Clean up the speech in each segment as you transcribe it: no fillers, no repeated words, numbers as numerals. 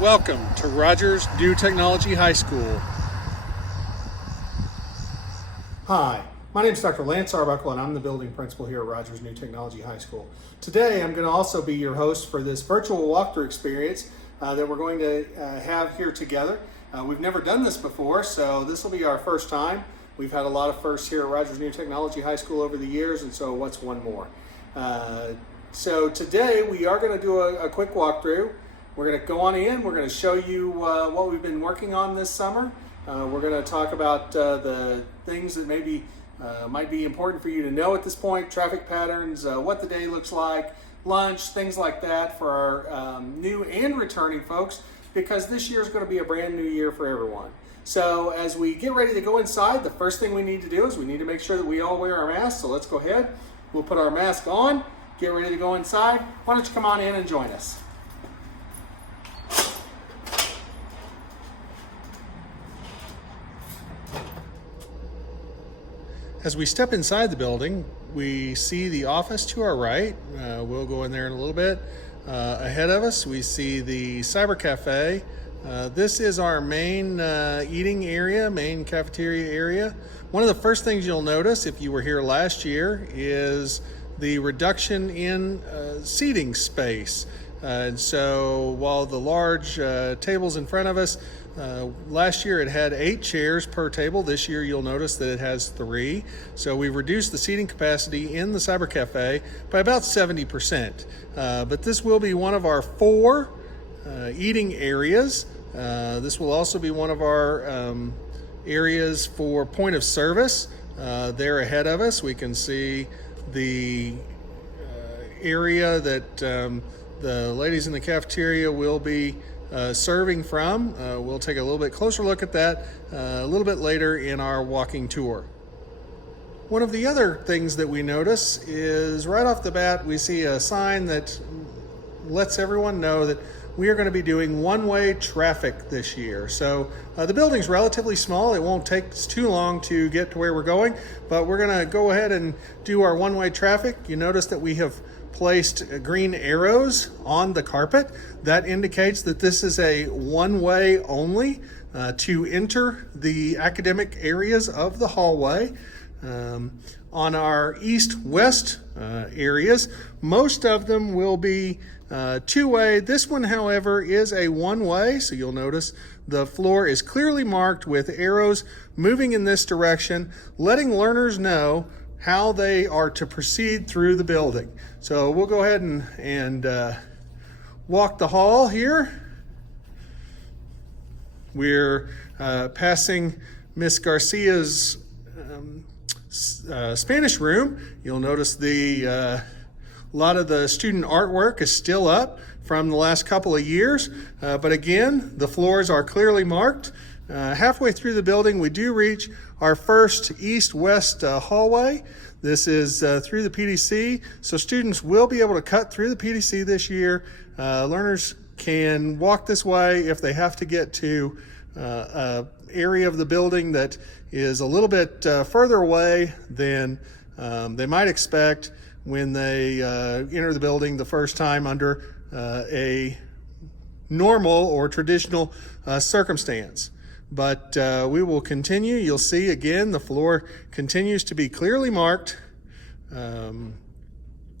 Welcome to Rogers New Technology High School. Hi, my name is Dr. Lance Arbuckle and I'm the building principal here at Rogers New Technology High School. Today I'm going to also be your host for this virtual walkthrough experience that we're going to have here together. We've never done this before, so this will be our first time. We've had a lot of firsts here at Rogers New Technology High School over the years, and so what's one more? So today we are going to do a quick walkthrough. We're going to go on in, we're going to show you what we've been working on this summer. We're going to talk about the things that maybe might be important for you to know at this point, traffic patterns, what the day looks like, lunch, things like that for our new and returning folks, because this year is going to be a brand new year for everyone. So as we get ready to go inside, the first thing we need to do is we need to make sure that we all wear our masks. So let's go ahead, we'll put our mask on, get ready to go inside. Why don't you come on in and join us? As we step inside the building, we see the office to our right. We'll go in there in a little bit. Ahead of us, we see the Cyber Cafe. This is our main eating area, main cafeteria area. One of the first things you'll notice if you were here last year is the reduction in seating space. And so while the large tables in front of us, last year it had 8 chairs per table. This year you'll notice that it has 3. So we've reduced the seating capacity in the Cyber Cafe by about 70%. But this will be one of our 4 eating areas. This will also be one of our areas for point of service. There ahead of us we can see the area that the ladies in the cafeteria will be serving from. We'll take a little bit closer look at that a little bit later in our walking tour. One of the other things that we notice is right off the bat we see a sign that lets everyone know that we are going to be doing one-way traffic this year. So the building's relatively small. It won't take us too long to get to where we're going, but we're going to go ahead and do our one-way traffic. You notice that we have placed green arrows on the carpet. That indicates that this is a one-way only to enter the academic areas of the hallway. On our east-west areas, most of them will be two-way. This one, however, is a one-way, so you'll notice the floor is clearly marked with arrows moving in this direction, letting learners know how they are to proceed through the building. So we'll go ahead and walk the hall here. We're passing Miss Garcia's Spanish room. You'll notice a lot of the student artwork is still up from the last couple of years, but again, the floors are clearly marked. Halfway through the building, we do reach our first east-west hallway. This is through the PDC, so students will be able to cut through the PDC this year. Learners can walk this way if they have to get to an area of the building that is a little bit further away than they might expect when they enter the building the first time under a normal or traditional circumstance. But we will continue. You'll see again the floor continues to be clearly marked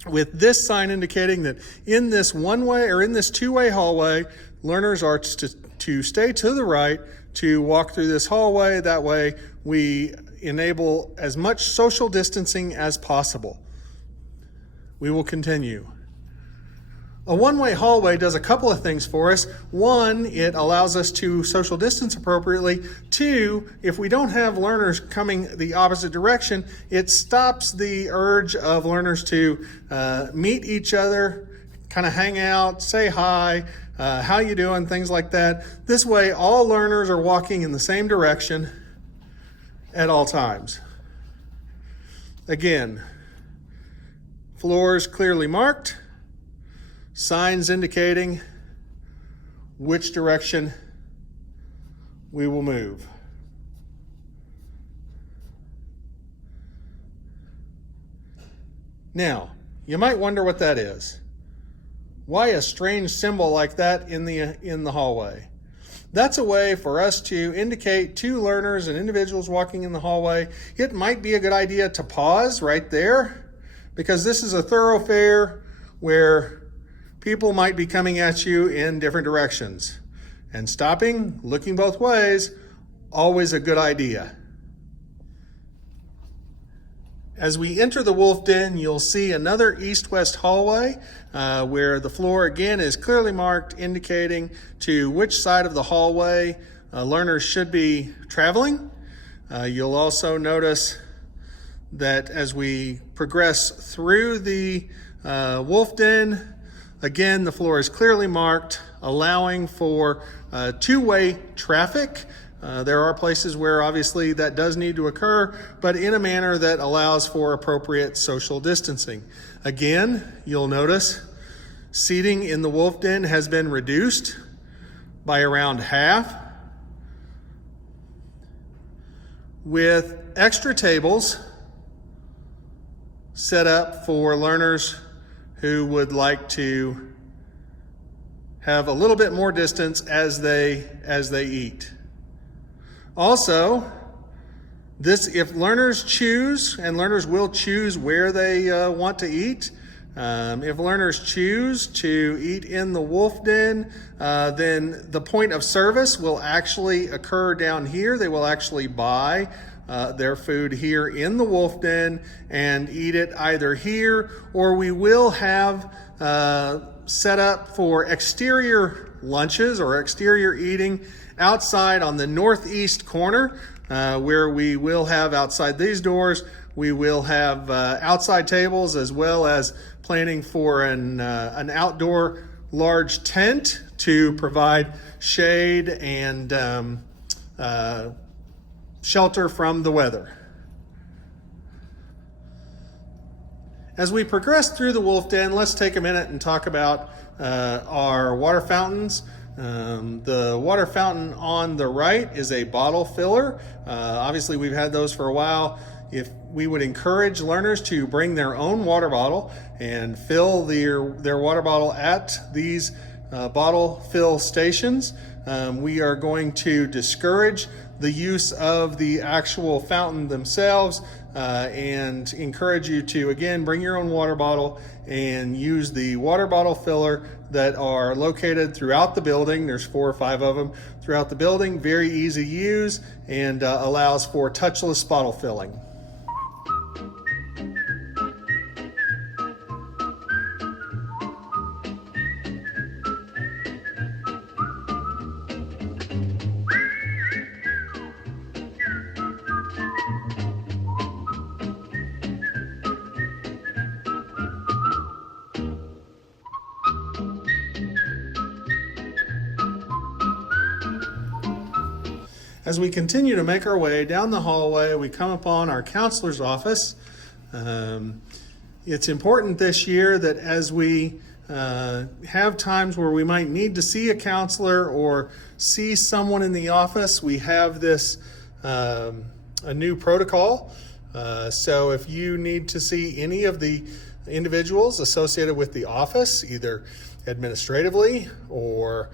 with this sign indicating that in this one-way or in this two-way hallway, learners are to stay to the right to walk through this hallway. That way we enable as much social distancing as possible. We will continue. A one-way hallway does a couple of things for us. One, it allows us to social distance appropriately. 2, if we don't have learners coming the opposite direction, it stops the urge of learners to meet each other, kind of hang out, say hi, how you doing, things like that. This way, all learners are walking in the same direction at all times. Again, floors clearly marked. Signs indicating which direction we will move. Now, you might wonder what that is. Why a strange symbol like that in the hallway? That's a way for us to indicate to learners and individuals walking in the hallway, it might be a good idea to pause right there, because this is a thoroughfare where people might be coming at you in different directions. And stopping, looking both ways, always a good idea. As we enter the wolf den, you'll see another east-west hallway where the floor again is clearly marked, indicating to which side of the hallway learners should be traveling. You'll also notice that as we progress through the wolf den, again, the floor is clearly marked, allowing for two-way traffic. There are places where obviously that does need to occur, but in a manner that allows for appropriate social distancing. Again, you'll notice seating in the wolf den has been reduced by around half, with extra tables set up for learners who would like to have a little bit more distance as they eat. Also, if learners choose, and learners will choose where they want to eat, if learners choose to eat in the wolf den, then the point of service will actually occur down here. They will actually buy their food here in the wolf den and eat it either here, or we will have set up for exterior lunches or exterior eating outside on the northeast corner, where we will have outside these doors, we will have outside tables, as well as planning for an outdoor large tent to provide shade and shelter from the weather. As we progress through the wolf den, let's take a minute and talk about our water fountains. The water fountain on the right is a bottle filler. Obviously, we've had those for a while. If we would encourage learners to bring their own water bottle and fill their water bottle at these bottle fill stations, we are going to discourage the use of the actual fountain themselves and encourage you to, again, bring your own water bottle and use the water bottle filler that are located throughout the building. There's 4 or 5 of them throughout the building. Very easy to use and allows for touchless bottle filling. As we continue to make our way down the hallway, we come upon our counselor's office. It's important this year that as we have times where we might need to see a counselor or see someone in the office, we have this a new protocol. So if you need to see any of the individuals associated with the office, either administratively or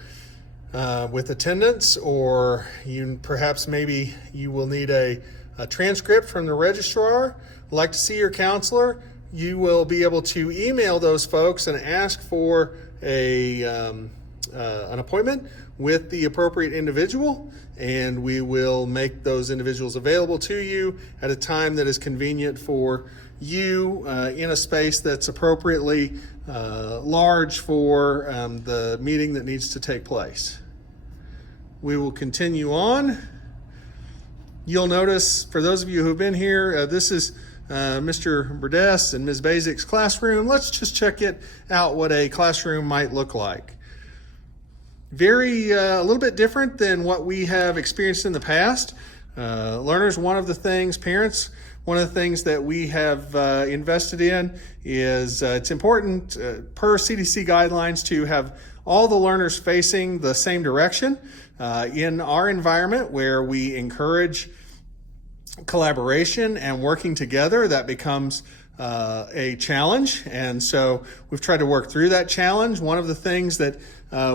with attendance, or maybe you will need a transcript from the registrar, like to see your counselor, you will be able to email those folks and ask for an appointment with the appropriate individual, and we will make those individuals available to you at a time that is convenient for you in a space that's appropriately large for the meeting that needs to take place. We will continue on. You'll notice, for those of you who've been here, this is Mr. Burdess and Ms. Basic's classroom. Let's just check it out, what a classroom might look like. A little bit different than what we have experienced in the past. Learners, parents, one of the things that we have invested in is it's important per CDC guidelines to have all the learners facing the same direction. In our environment where we encourage collaboration and working together, that becomes a challenge, and so we've tried to work through that challenge. One of the things that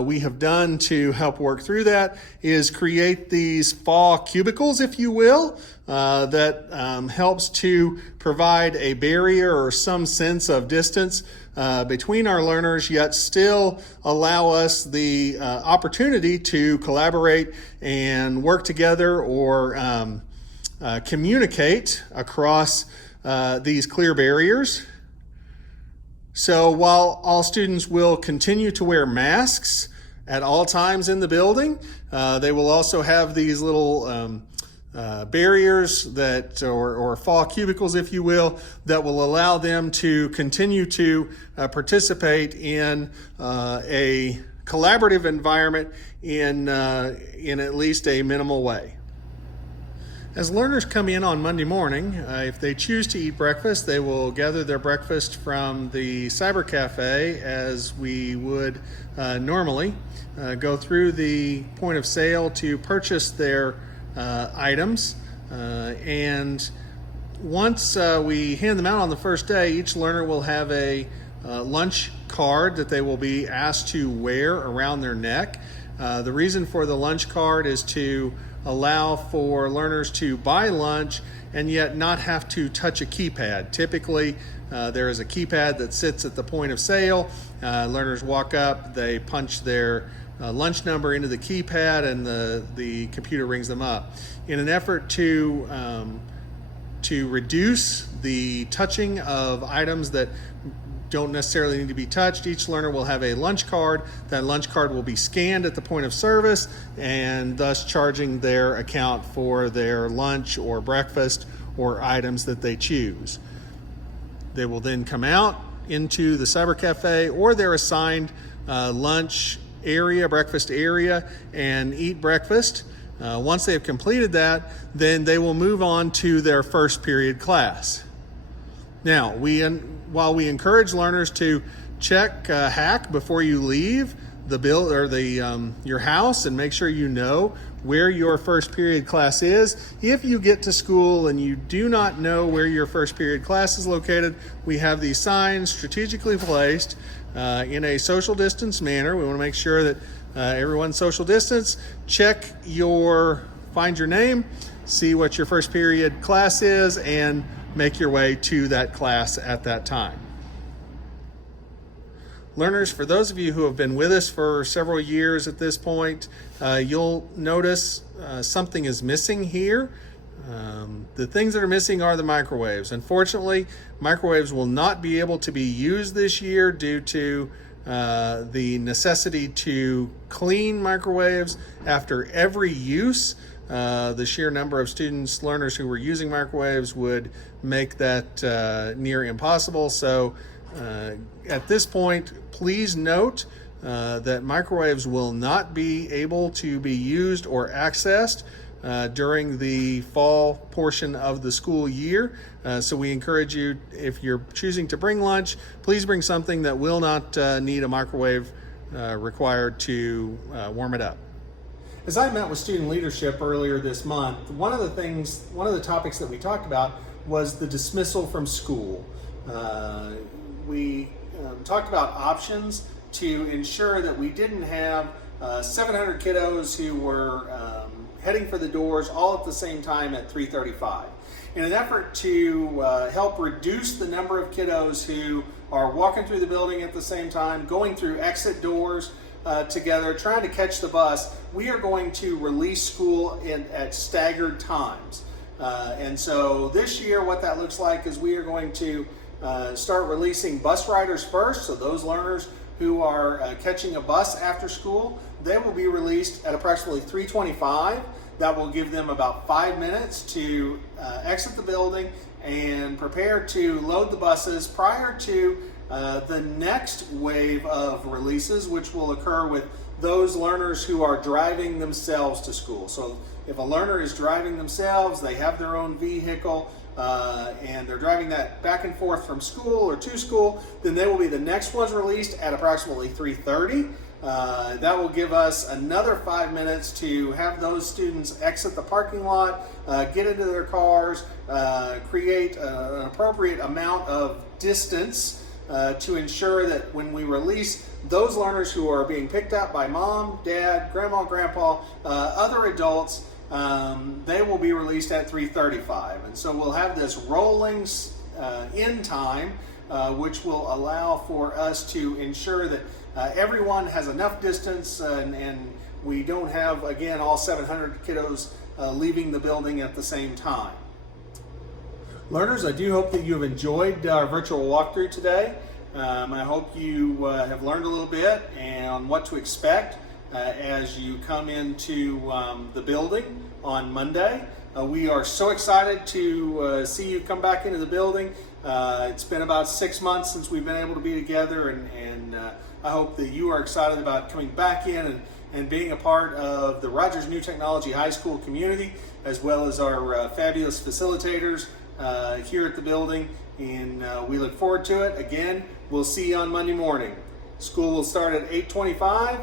we have done to help work through that is create these fall cubicles, if you will, that helps to provide a barrier or some sense of distance between our learners, yet still allow us the opportunity to collaborate and work together or communicate across these clear barriers. So while all students will continue to wear masks at all times in the building, they will also have these little barriers that, or fall cubicles, if you will, that will allow them to continue to participate in a collaborative environment in at least a minimal way. As learners come in on Monday morning, if they choose to eat breakfast, they will gather their breakfast from the cyber cafe as we would normally, go through the point of sale to purchase their items, and once we hand them out on the first day, each learner will have a lunch card that they will be asked to wear around their neck. The reason for the lunch card is to allow for learners to buy lunch and yet not have to touch a keypad. Typically, there is a keypad that sits at the point of sale. Learners walk up, they punch their lunch number into the keypad, and the computer rings them up. In an effort to reduce the touching of items that don't necessarily need to be touched, each learner will have a lunch card. That lunch card will be scanned at the point of service, and thus charging their account for their lunch or breakfast or items that they choose. They will then come out into the cyber cafe or their assigned lunch area, breakfast area, and eat breakfast. Once they have completed that, then they will move on to their first period class. Now, while we encourage learners to check HACK before you leave the your house and make sure you know where your first period class is. If you get to school and you do not know where your first period class is located, we have these signs strategically placed in a social distance manner. We want to make sure that everyone's social distance. Find your name, see what your first period class is, and make your way to that class at that time. Learners, for those of you who have been with us for several years at this point, you'll notice something is missing here. The things that are missing are the microwaves. Unfortunately, microwaves will not be able to be used this year due to the necessity to clean microwaves after every use. The sheer number of learners who were using microwaves would make that near impossible. So at this point, please note that microwaves will not be able to be used or accessed during the fall portion of the school year. So we encourage you, if you're choosing to bring lunch, please bring something that will not need a microwave required to warm it up. As I met with student leadership earlier this month, one of the topics that we talked about was the dismissal from school. We talked about options to ensure that we didn't have 700 kiddos who were heading for the doors all at the same time at 3:35. In an effort to help reduce the number of kiddos who are walking through the building at the same time, going through exit doors together, trying to catch the bus, we are going to release school at staggered times. And so this year, what that looks like is we are going to start releasing bus riders first. So those learners who are catching a bus after school, they will be released at approximately 3:25. That will give them about 5 minutes to exit the building and prepare to load the buses prior to the next wave of releases, which will occur with those learners who are driving themselves to school. So if a learner is driving themselves, they have their own vehicle, and they're driving that back and forth from school or to school, then they will be the next ones released at approximately 3:30. That will give us another 5 minutes to have those students exit the parking lot, get into their cars, create an appropriate amount of distance to ensure that when we release those learners who are being picked up by mom, dad, grandma, grandpa, other adults, they will be released at 3:35. And so we'll have this rolling in time, which will allow for us to ensure that everyone has enough distance and we don't have, again, all 700 kiddos leaving the building at the same time. Learners, I do hope that you have enjoyed our virtual walkthrough today. I hope you have learned a little bit on what to expect as you come into the building on Monday. We are so excited to see you come back into the building. It's been about 6 months since we've been able to be together, and I hope that you are excited about coming back in and being a part of the Rogers New Technology High School community, as well as our fabulous facilitators here at the building. And we look forward to it. Again, we'll see you on Monday morning. School will start at 8:25,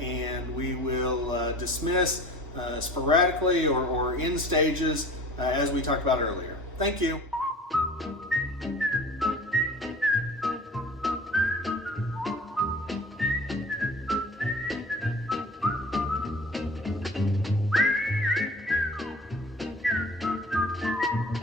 and we will dismiss sporadically or in stages as we talked about earlier. Thank you.